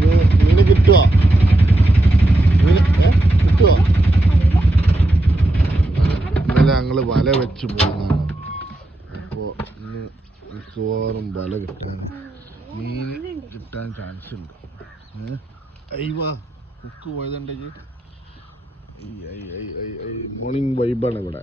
Me- മീന് കിട്ടുവോ? മീന്? കിട്ടുവോ? ഇന്നലെ ഞങ്ങൾ വല വെച്ച് പോകുന്നതാണ് അപ്പോൾ ഇന്ന് മിക്കവാറും വല കിട്ടാൻ മീൻ കിട്ടാൻ ചാൻസ് ഉണ്ട്? അയ്യവാ കുക്ക് പോയതുണ്ടെങ്കിൽ മോർണിംഗ് വൈബാണ് ഇവിടെ?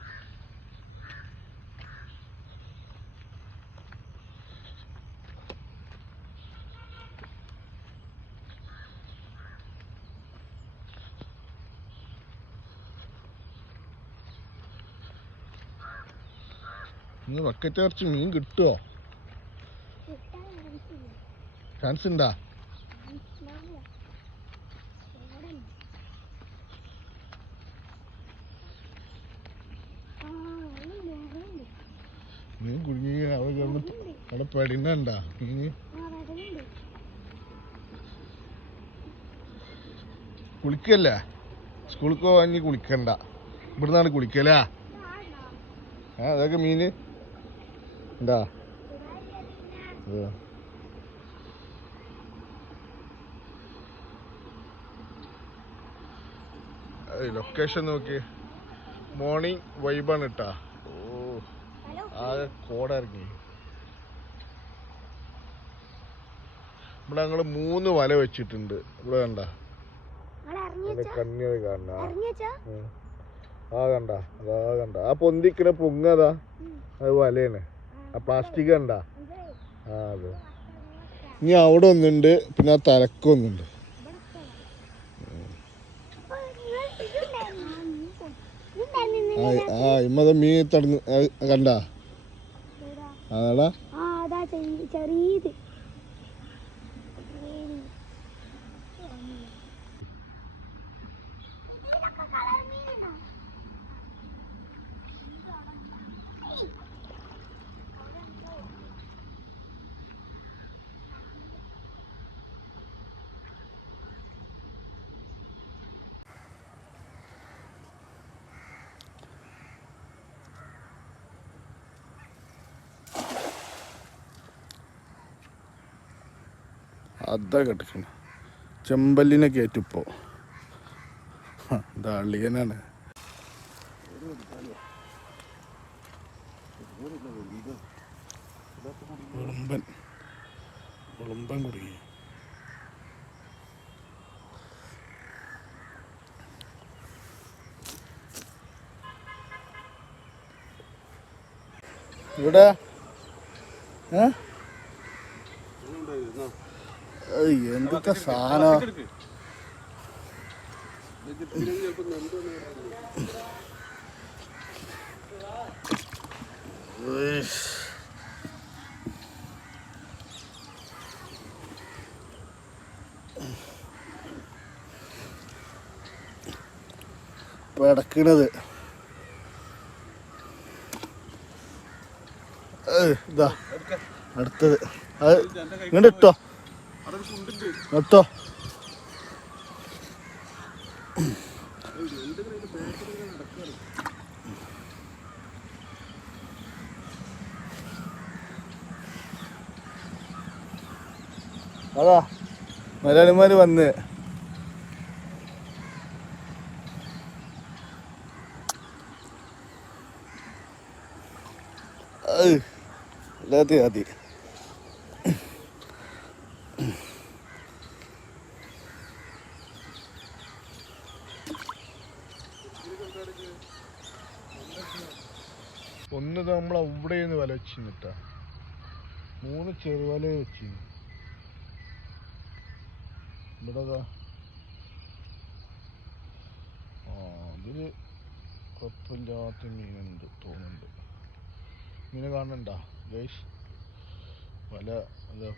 ഇന്ന് ബക്കറ്റ് ഇറച്ചി മീൻ കിട്ടുമോ ചാൻസ് ഉണ്ടാ മീൻ കുടുങ്ങി അവിടെ കിടന്ന് അവിടെ പെടിണ്ടാ മീന്? കുളിക്കല്ലേ? സ്കൂളിൽ പോവാൻ കുളിക്കണ്ട. ഇവിടുന്നാണ് കുളിക്കല്ലേ അതൊക്കെ മീന്? ഉണ്ടാ ലൊക്കേഷൻ നോക്കി മോർണിംഗ് വൈബാണ് ഇട്ടാ ഓ ആകെ കോടിറങ്ങി ഇവിടെ ഞങ്ങൾ മൂന്ന് വല വെച്ചിട്ടുണ്ട്. ഇവിടെ കണ്ട. കണ്ണിയത് കാണണ്ട. ആ. കണ്ട. അതാ കണ്ട. ആ പൊന്തിക്കണ പൊങ്ങതാ അത് വലയാണ്. ആ പ്ലാസ്റ്റിക് കണ്ട? ആ അതെ. ഇനി അവിടെ ഒന്നുണ്ട് പിന്നെ ആ തലക്കൊന്നുണ്ട് ആ ഇമ്മത മീൻ തടന്ന് കണ്ട? അതാടാ. അതാ ചെറിയ ചെറിയത് അതാ കിടക്കണം ചെമ്പല്ലിനെ കയറ്റിപ്പോ ദാളിയനാണ് ഇവിടെ? ഏ? എന്തൊക്കെ സാധനം? പിടക്കണത് ഇതാ അടുത്തത്. അത് ഇങ്ങോട്ട് ഇട്ടോ. ഇട്ടോ അതാ മലയാളിമാര് വന്ന്. ഏയ്, ഇല്ലാത്ത ജാതി ഒന്ന് നമ്മൾ അവിടെ വെച്ചിട്ടാ മൂന്ന് ചെറുവല വെച്ചിന് ഇവിടെ ആ അതിൽ കുഴപ്പമില്ലാത്ത മീനുണ്ട് തോന്നുന്നുണ്ട്. മീനെ കാണണ്ട ഗൈസ് വല അതാ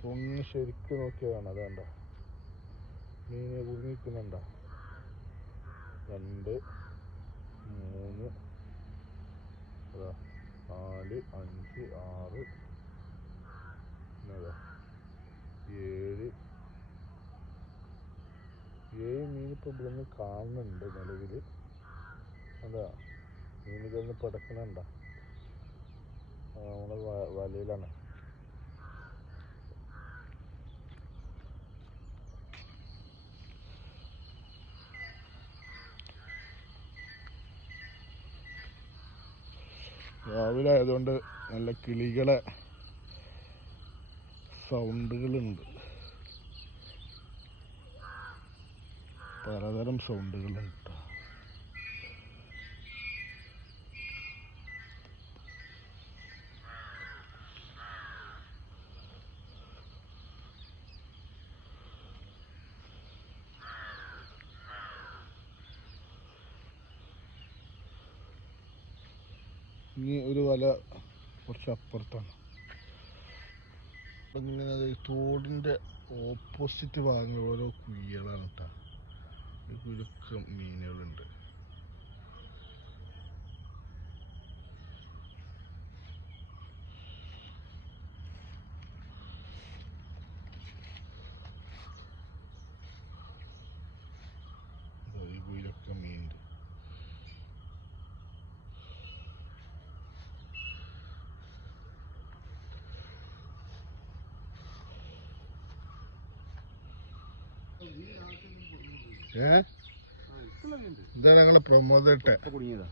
പൊങ്ങി ശരിക്കും നോക്കിയതാണ് അതാണ്ട മീനെ കുടുങ്ങിക്കുന്നുണ്ട രണ്ട് മൂന്ന് നാല് അഞ്ച് ആറ് എന്നതാ ഏഴ്. ഏഴ് മീൻ ഇപ്പോൾ ഇവിടുന്ന് കാണുന്നുണ്ട് നിലവിൽ അതാ മീനുകളൊന്ന് പടക്കണണ്ട? നമ്മളെ വ- വലയിലാണ്. രാവിലെ ആയതുകൊണ്ട് നല്ല കിളികളെ സൗണ്ടുകളുണ്ട്. പലതരം സൗണ്ടുകളുണ്ട്. ഇനി ഒരു വല കുറച്ച് അപ്പുറത്താണ്. അപ്പം ഇങ്ങനെ തോടിന്റെ ഓപ്പോസിറ്റ് ഭാഗങ്ങൾ ഓരോ കുഴികളാണ് കേട്ടോ ഈ കുഴിലൊക്കെ മീനുകളുണ്ട് ദേ ഈ കുഴിലൊക്കെ മീനുണ്ട് ഏ? ഇതാ ഞങ്ങളെ പ്രമോദട്ടെ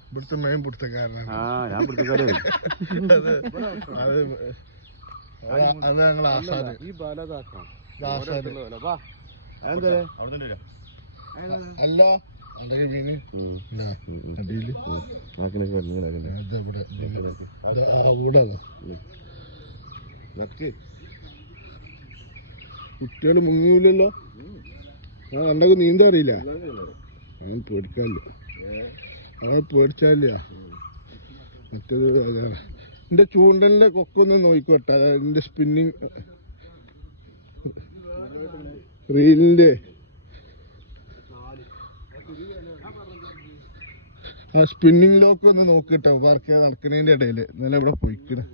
ഇവിടുത്തെ മെയിൻ പിടുത്തക്കാരനാണ്. ആ ഞാൻ പിടുത്തക്കാരൻ. അത് അത് ഞങ്ങൾ ആസാദ്. അല്ല കുട്ടികൾ മുങ്ങിയില്ലല്ലോ? ആ കണ്ടൊക്കെ നീന്താ അറിയില്ല. അവൻ പേടിക്കാനില്ല. അവൻ പേടിച്ചാലില്ല. മറ്റേത് അതാണ്. എന്റെ ചൂണ്ടലിന്റെ കൊക്കൊന്ന് നോക്കിക്കോട്ടെ. അതായത് എന്റെ സ്പിന്നിങ് റീലിന്റെ ആ സ്പിന്നിങ് ലോക്ക് ഒന്ന് നോക്കിട്ടോ. വർക്ക് നടക്കണേന്റെ ഇടയിൽ. ഇന്നലെ ഇവിടെ പോയിക്കണ്.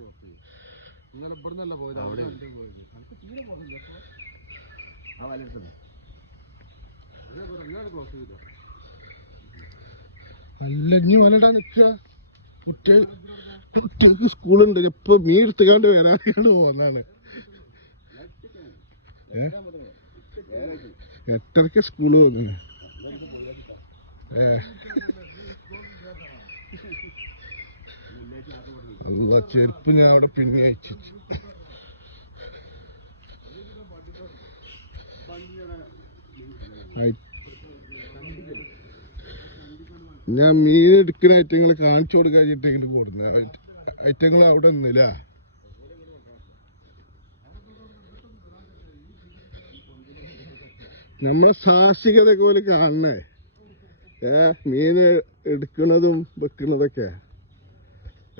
നല്ല വലടാ നിക്ക കുറ്റ കുട്ടികൾക്ക് സ്കൂളുണ്ട്. എപ്പോ മീൻ എടുത്തുകാണ്ട് വരാനാണ് പോന്നാണ് ഏ? എട്ടരക്ക് സ്കൂൾ പോകുന്നു ചെരുപ്പ് ഞാൻ അവിടെ പിന്നെ അയച്ചു ഞാൻ മീൻ എടുക്കുന്ന ഐറ്റങ്ങൾ കാണിച്ചു കൊടുക്കാൻ ഇട്ടെങ്കിലും കൊടുക്കുന്നത് ഐറ്റങ്ങൾ അവിടെ നിന്നില്ല. നമ്മളെ സാഹസികത പോലെ കാണണേ. ഏ മീൻ എടുക്കുന്നതും വെക്കുന്നതൊക്കെ.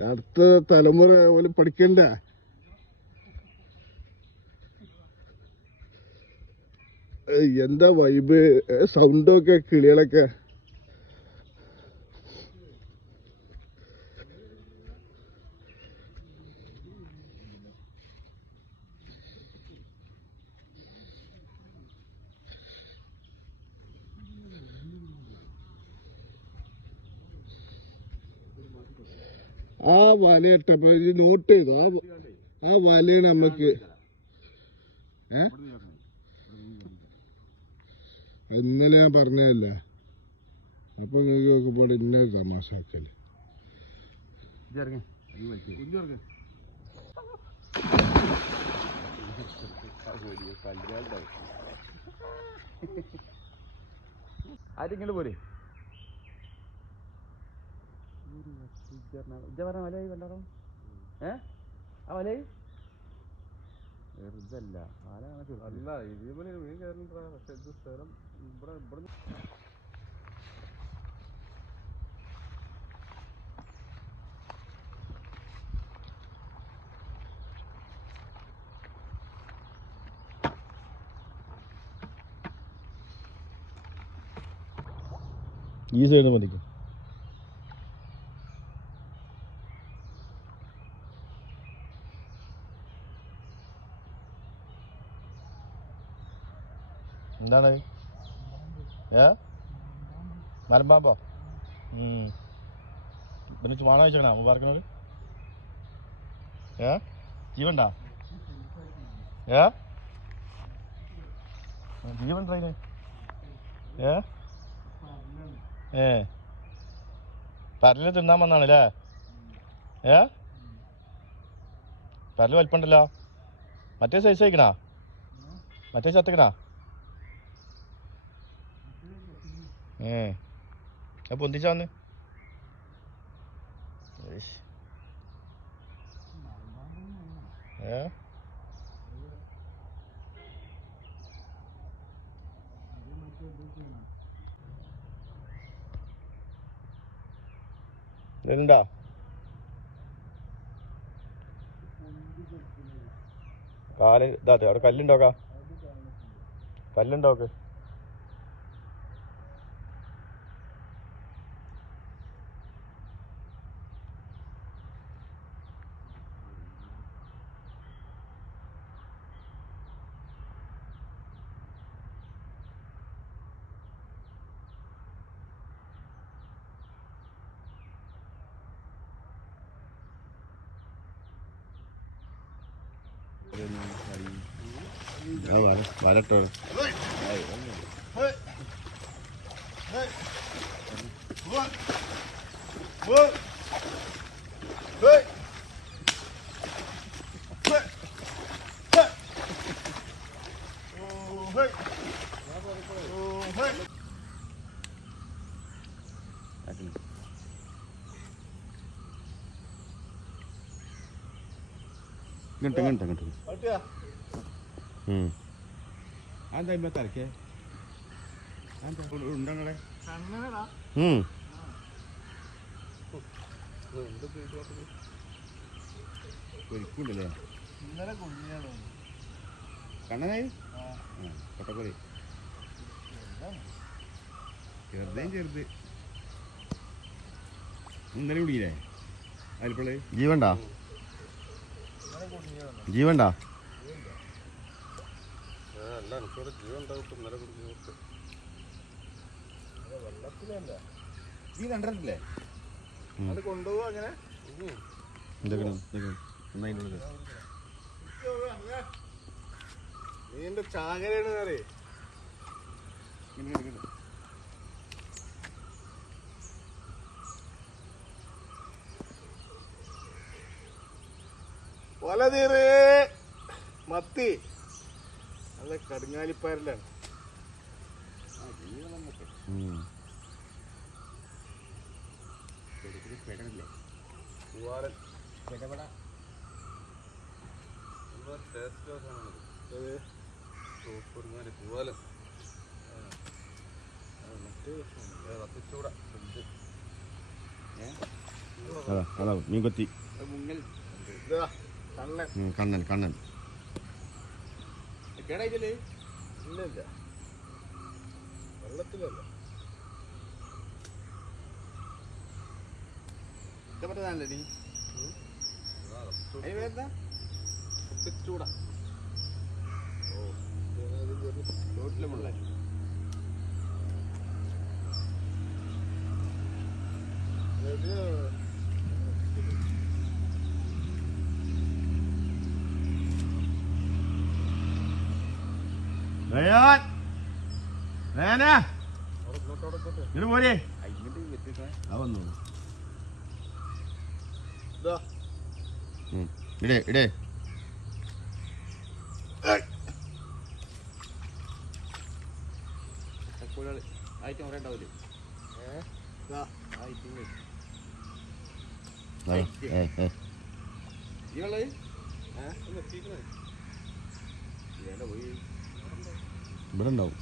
അടുത്ത തലമുറ പോലെ പഠിക്കണ്ട. എന്താ വൈബ് സൗണ്ടൊക്കെ കിളികളൊക്കെ. ആ വലയിട്ടപ്പോ നോട്ട് ചെയ്തു? ആ വലയാണ് നമുക്ക് ഏ? ഇന്നലെ ഞാൻ പറഞ്ഞതല്ല? അപ്പൊ നിങ്ങൾക്ക് നോക്കുമ്പോൾ ഇന്ന തമാശ ആക്കല്ലേ ആരെങ്കിലും പോരെ? ഇജ്ജ പറഞ്ഞ വലയായി കണ്ടോ ഏ? ആ വലയായി വെറുതല്ല അല്ല ഇതേപോലെ മീൻ കയറുന്നുണ്ടാ പക്ഷെ ഇത് സ്ഥലം ഇവിടെ ഇവിടെ ഈ സൈഡ് മതിക്കും എന്താണ് ഏ മലമ്പാമ്പോ പിന്നെ ചുമാണ വെച്ചേക്കണ മുബാർക്കിനോട് ഏ? ജീവണ്ടാ ഏ? ജീവൻ ട്രെയിന്? ഏ? ഏ? പരൽ തിന്നാൻ വന്നാണല്ലേ ഏ? പരൽ വലിപ്പുണ്ടല്ലോ. മറ്റേ സൈസ് കഴിക്കണാ മറ്റേ ചത്തക്കണാ ഏ? അത് പൊന്തിച്ചാ വന്ന് ഏയ്ഷ്. ഏ ഇതുണ്ടോ കാൽ ഇതാ അവിടെ കല്ലുണ്ടോക്കാ കല്ലുണ്ടോക്ക് വരട്ടോ ഇങ്ങോട്ട് ഇങ്ങോട്ട് ഇങ്ങോട്ട് അതെന്താ ഇമ്മ തരക്കേ? ഉണ്ടങ്ങളെ ഒരിക്കുണ്ടല്ലേ കണ്ണനായി കൊട്ടക്കൊലി ചെറുതേം ചെറുത്. ഇന്നലെ കുടിക്കില്ലേ അരിപ്പളേ ജീവണ്ടാ ജീവണ്ടാ അല്ല എനിക്കവിടെ ജീവൻ ഉണ്ടാവും ഇന്നലെ കുടിച്ചു നീ കണ്ടിട്ടില്ലേ അത് കൊണ്ടുപോകും അങ്ങനെ നീന്റെ ചാകരയാണ് കറി ഇങ്ങനെ ഇങ്ങനെ വല തീറ് മത്തി. കടുങ്ങാലിപ്പാരലാണ് കണ്ണൻ. കണ്ണൻ കണ്ണൻ. കേടായിട്ടല്ലേ ഇല്ല ഇല്ല വെള്ളത്തിലല്ല. ഇഷ്ടപ്പെട്ടതാണല്ലേ നീ അതിന് പേരെന്താ കത്തിച്ചൂടാ റോട്ടിലെ മുള്ള. ഇങ്ങോട്ട് പോരേ ഇങ്ങോട്ട് വെത്തിക്കണേ ആ വന്നു. ഇടേ ഇടേ. ഏ? ഏ ഏ ഇയാൾ ഏഹ് ഒന്ന് എത്തിക്കണേ ഇയാളുടെ പോയി ഇവിടെ ഉണ്ടാവും രണ്ടത് ചേള തിമ്മ കുടുങ്ങണല്ലേ ഉം. ഇതിന് എന്ത് കൊണ്ട് വിചാരിച്ചിട്ട് ഈ മുട്ട നടക്കുന്ന കുടുങ്ങല പോലും അറിയാൻ ഉണ്ടാവും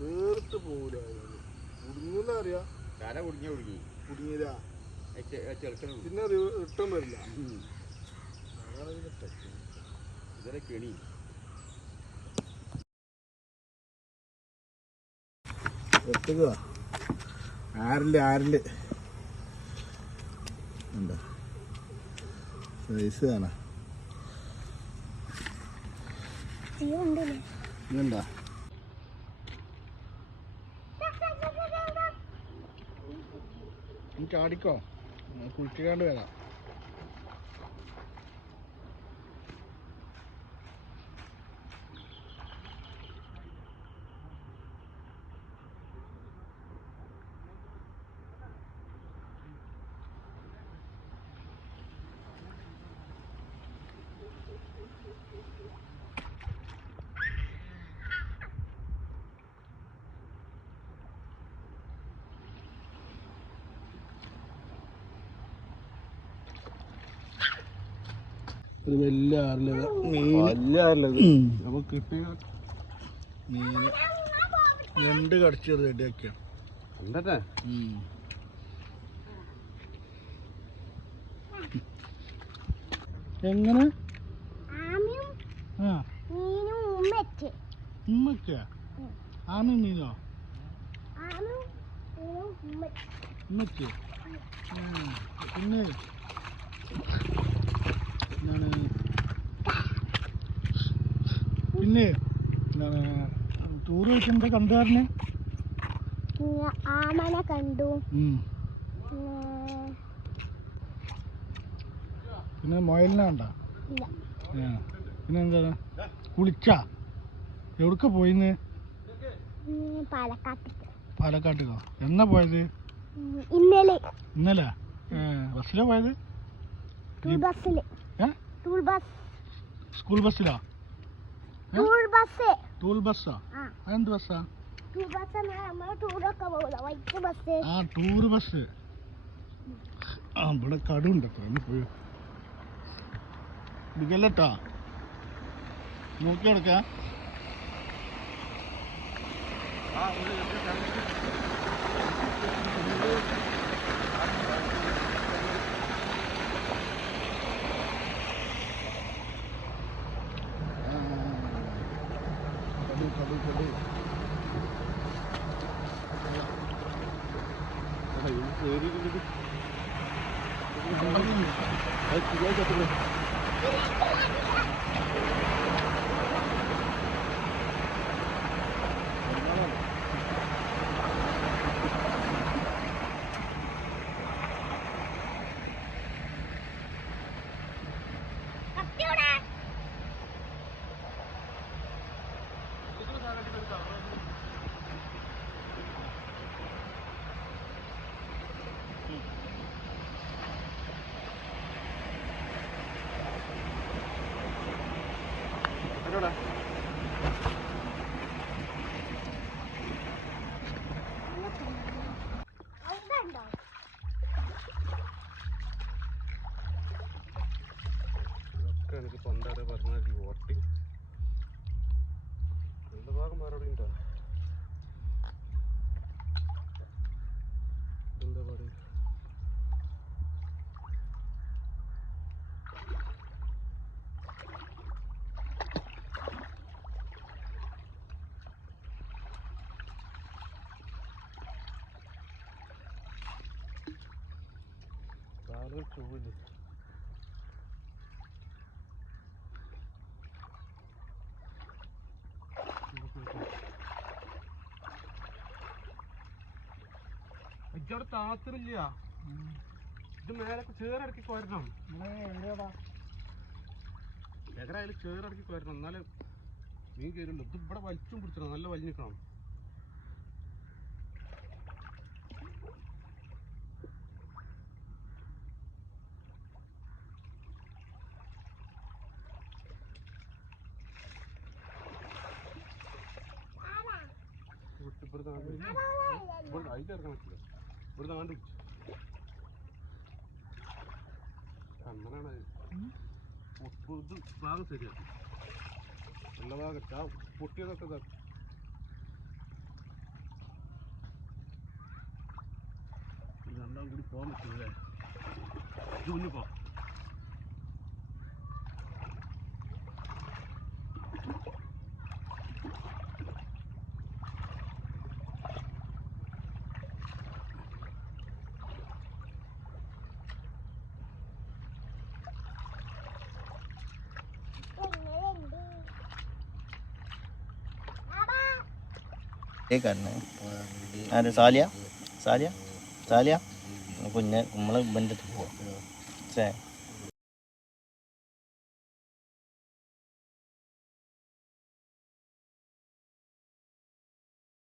വേർത്ത് പോകൂല കുടുങ്ങുന്ന അറിയാ? തല കുടുങ്ങി കുടുങ്ങി. പിന്നെ റിട്ടേൺ വരില്ല. അതാണ് ഇതിന്റെ ടെക്നിക്ക് ഇതേ കെണി. എത്തുക. ആരിൽ ആരിൽ? സൈസ് കാണാ. എനിക്ക് ആടിക്കോ കുളിക്കാണ്ട് വരാം. ഒരു വലിയ ആറിൽ മീൻ. നമുക്ക് കിട്ടിയ മീന് ഞണ്ട് കടിച്ച് റെഡിയാക്കിയ ഉണ്ടല്ലേ? എങ്ങനെ? ആമയും ആ. ഉമ്മക്ക ആമി മീനോ? ഉമ്മക്ക് പിന്നെ? എന്താണ്? പിന്നെ ടൂർ വെച്ച് എന്താ കണ്ടുകാരനെ? ആമനെ കണ്ടു. പിന്നെ മൊയലിനെ കണ്ട? പിന്നെ എന്താണ്? കുളിച്ചാ? എവിടക്ക പോയിന്ന്? പാലക്കാട്ടേക്ക്. എന്നാ പോയത്? ഇന്നലെ. ഇന്നലെ? ബസ്സിലാ പോയത്? സ്കൂൾ ബസ്സിലോ? Tour bus. ടൂൾ ബസ്സാ? ആ. അതെന്ത് ബസ്സാ? ആ ടൂർ ബസ്. ആ ഇവിടെ കടുണ്ട് പോയി. ഇതല്ലട്ടാ നോക്കി നടക്കാം കടു കാലുകൾ ചൊവ്വില്ലേ ഇജ്ജവിടെ താത്തിരില്ല ഇത് മേലെ ചേറിറക്കി കോരണം എകരായാലും ചേറിറക്കി കോരണം എന്നാലും മീൻ കയറുള്ളൂ ഇത് ഇവിടെ വലിച്ചും പിടിച്ചിടണം. നല്ല വലിഞ്ഞിക്കണം വിട്ട് ഇവിടുന്ന് ആണ്ട് പിടിച്ച്. ഇവിടെ അതിലിറങ്ങാൻ പറ്റില്ല ആണ്ട് പിടിച്ചു ഭാഗം ശരിയാ നല്ല ഭാഗത്ത് ആ പൊട്ടിയതൊക്കെ ഇതാ. ഇത് രണ്ടാം കൂടി പോകാൻ ഇത് പോ കാരണം ആര് സാലിയ? സാലിയ? സാലിയ? കുഞ്ഞ് നമ്മളെ ബന്ധത്തിൽ പോവാം. ശേ